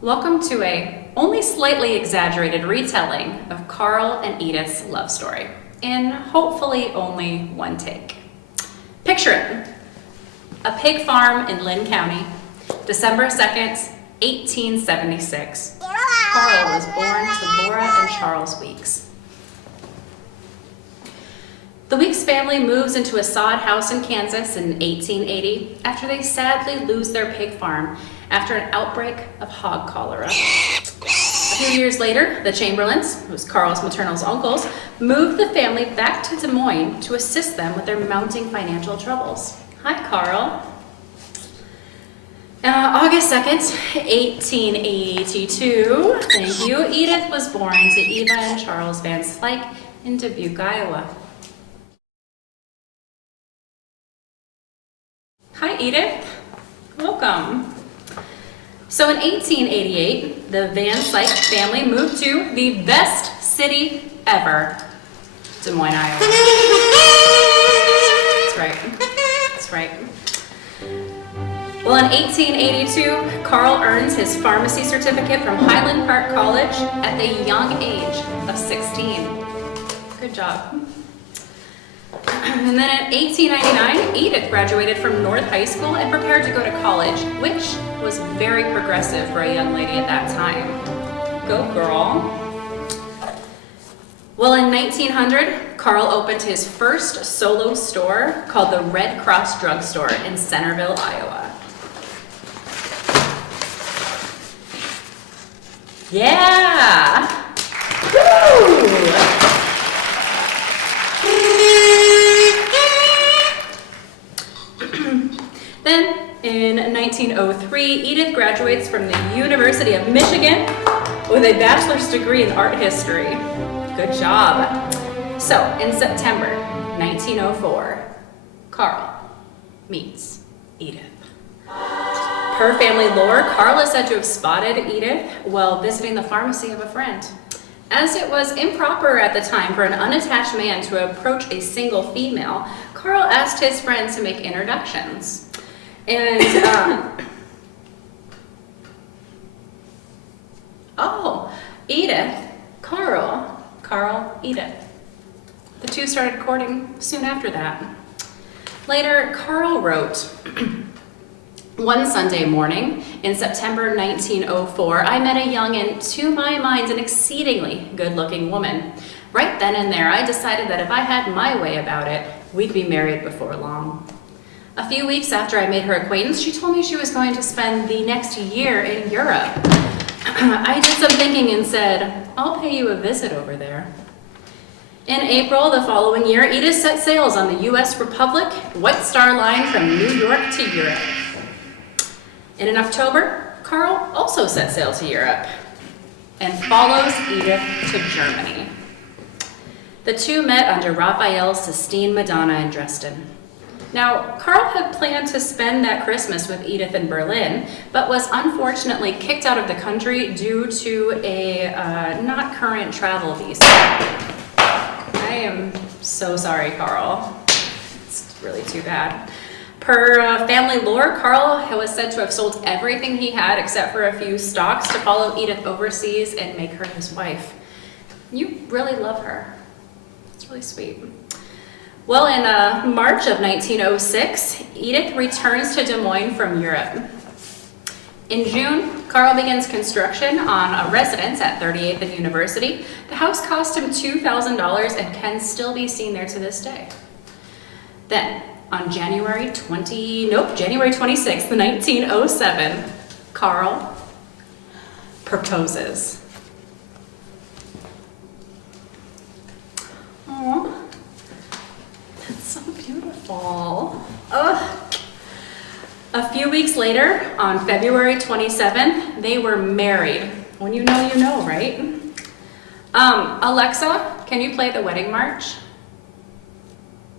Welcome to a only slightly exaggerated retelling of Carl and Edith's love story, in hopefully only one take. Picture it: a pig farm in Lynn County, December 2nd, 1876. Carl was born to Laura and Charles Weeks. The Weeks family moves into a sod house in Kansas in 1880 after they sadly lose their pig farm after an outbreak of hog cholera. A few years later, the Chamberlains, who was Carl's maternal uncles, moved the family back to Des Moines to assist them with their mounting financial troubles. Hi, Carl. August 2nd, 1882, thank you, Edith was born to Eva and Charles Van Slyke in Dubuque, Iowa. Hi, Edith. Welcome. So in 1888, the Van Slyke family moved to the best city ever, Des Moines, Iowa. That's right. That's right. Well, in 1882, Carl earns his pharmacy certificate from Highland Park College at the young age of 16. Good job. And then in 1899, Edith graduated from North High School and prepared to go to college, which was very progressive for a young lady at that time. Go girl. Well, in 1900, Carl opened his first solo store called the Red Cross Drug Store in Centerville, Iowa. Yeah! Woo! Then, in 1903, Edith graduates from the University of Michigan with a bachelor's degree in art history. Good job. So, in September 1904, Carl meets Edith. Per family lore, Carl is said to have spotted Edith while visiting the pharmacy of a friend. As it was improper at the time for an unattached man to approach a single female, Carl asked his friend to make introductions. And, Edith, Carl, Edith. The two started courting soon after that. Later, Carl wrote, "One Sunday morning in September 1904, I met a young and, to my mind, an exceedingly good-looking woman. Right then and there, I decided that if I had my way about it, we'd be married before long. A few weeks after I made her acquaintance, she told me she was going to spend the next year in Europe. I did some thinking and said, I'll pay you a visit over there. In April the following year, Edith set sails on the U.S. Republic White Star Line from New York to Europe. And in October, Carl also set sail to Europe and follows Edith to Germany. The two met under Raphael's Sistine Madonna in Dresden. Now, Carl had planned to spend that Christmas with Edith in Berlin, but was unfortunately kicked out of the country due to a not current travel visa. I am so sorry, Carl. It's really too bad. Per family lore, Carl was said to have sold everything he had except for a few stocks to follow Edith overseas and make her his wife. You really love her. It's really sweet. Well, in March of 1906, Edith returns to Des Moines from Europe. In June, Carl begins construction on a residence at 38th and University. The house cost him $2,000 and can still be seen there to this day. Then, on January 26th, 1907, Carl proposes. Aww. That's so beautiful. Ugh. A few weeks later, on February 27th, they were married. When you know, you know, right? Alexa, can you play the wedding march?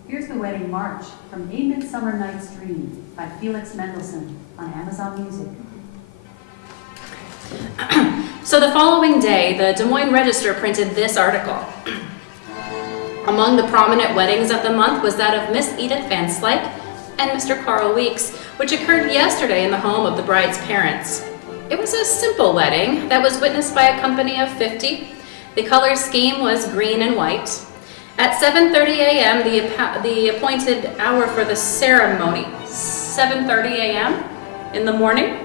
Here's the wedding march from A Midsummer Night's Dream by Felix Mendelssohn on Amazon Music. So the following day, the Des Moines Register printed this article. Among the prominent weddings of the month was that of Miss Edith Van Slyke and Mr. Carl Weeks, which occurred yesterday in the home of the bride's parents. It was a simple wedding that was witnessed by a company of 50. The color scheme was green and white. At 7:30 a.m., the appointed hour for the ceremony. 7:30 a.m. in the morning?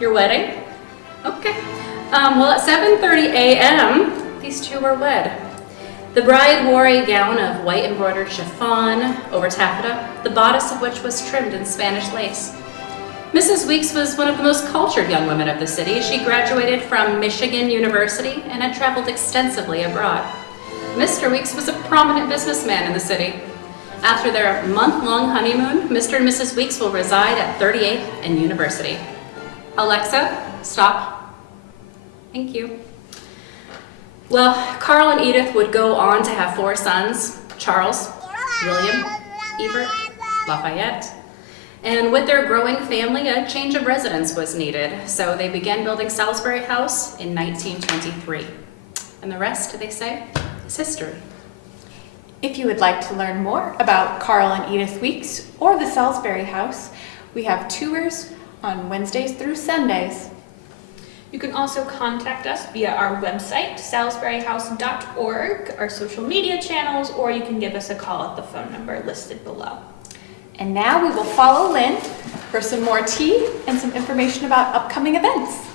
Your wedding? Okay. Well, at 7:30 a.m., these two were wed. The bride wore a gown of white embroidered chiffon over taffeta, the bodice of which was trimmed in Spanish lace. Mrs. Weeks was one of the most cultured young women of the city. She graduated from Michigan University and had traveled extensively abroad. Mr. Weeks was a prominent businessman in the city. After their month-long honeymoon, Mr. and Mrs. Weeks will reside at 38th and University. Alexa, stop. Thank you. Well, Carl and Edith would go on to have 4 sons: Charles, William, Everett, Lafayette. And with their growing family, a change of residence was needed, so they began building Salisbury House in 1923. And the rest, they say, is history. If you would like to learn more about Carl and Edith Weeks or the Salisbury House, we have tours on Wednesdays through Sundays. You can also contact us via our website, salisburyhouse.org, our social media channels, or you can give us a call at the phone number listed below. And now we will follow Lynn for some more tea and some information about upcoming events.